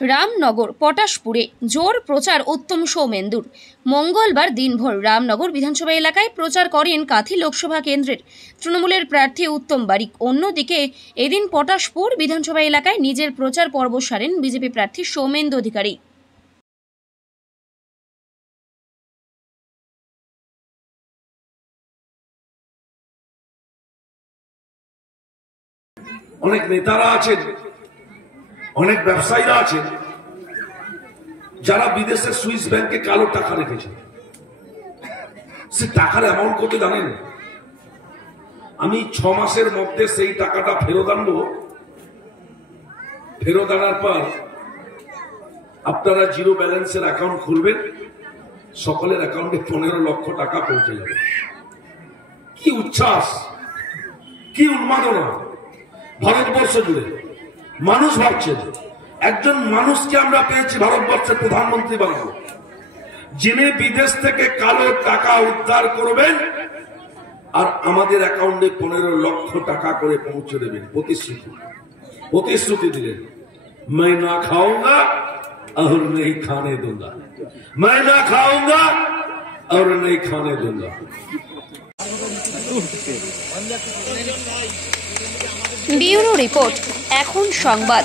রামনগর পটাশপুরে জোর প্রচার উত্তম সৌমেন্দুর। মঙ্গলবার দিনভর রামনগর বিধানসভা এলাকায় প্রচার করেন কাঁথি লোকসভা কেন্দ্রের তৃণমূলের প্রার্থী উত্তম বারিক। অন্যদিকে এদিন পটাশপুর বিধানসভা এলাকায় নিজের প্রচার পর্ব সারেন বিজেপি প্রার্থী সৌমেন্দু অধিকারী। অনেক নেতারা আছেন, অনেক ব্যবসায়ীরা আছেন যারা বিদেশের সুইস ব্যাংকে কালো টাকা রেখেছে। সে টাকার অ্যামাউন্ট কত জানেন? আমি 6 মাসের মধ্যে সেই টাকাটা ফেরত আনবো। ফেরত আনার পর আপনারা জিরো ব্যালেন্সের অ্যাকাউন্ট খুলবেন, সকলের অ্যাকাউন্টে 15 লক্ষ টাকা পৌঁছে যাবে। কি উচ্ছ্বাস, কি উন্মাদনা! ভারতবর্ষ জুড়ে মানুষ ভাবছেন একজন মানুষকে আমরা পেয়েছি ভারতবর্ষের প্রধানমন্ত্রী বানাবো, যিনি বিদেশ থেকে কালো টাকা উদ্ধার করবেন আর আমাদের অ্যাকাউন্টে 15 লক্ষ টাকা করে পৌঁছে দেবেন। প্রতিশ্রুতি দিলেন, मैं ना खाऊंगा और नहीं खाने दूंगा, मैं ना खाऊंगा और नहीं खाने दूंगा। ব্যুরো রিপোর্ট, এখন সংবাদ।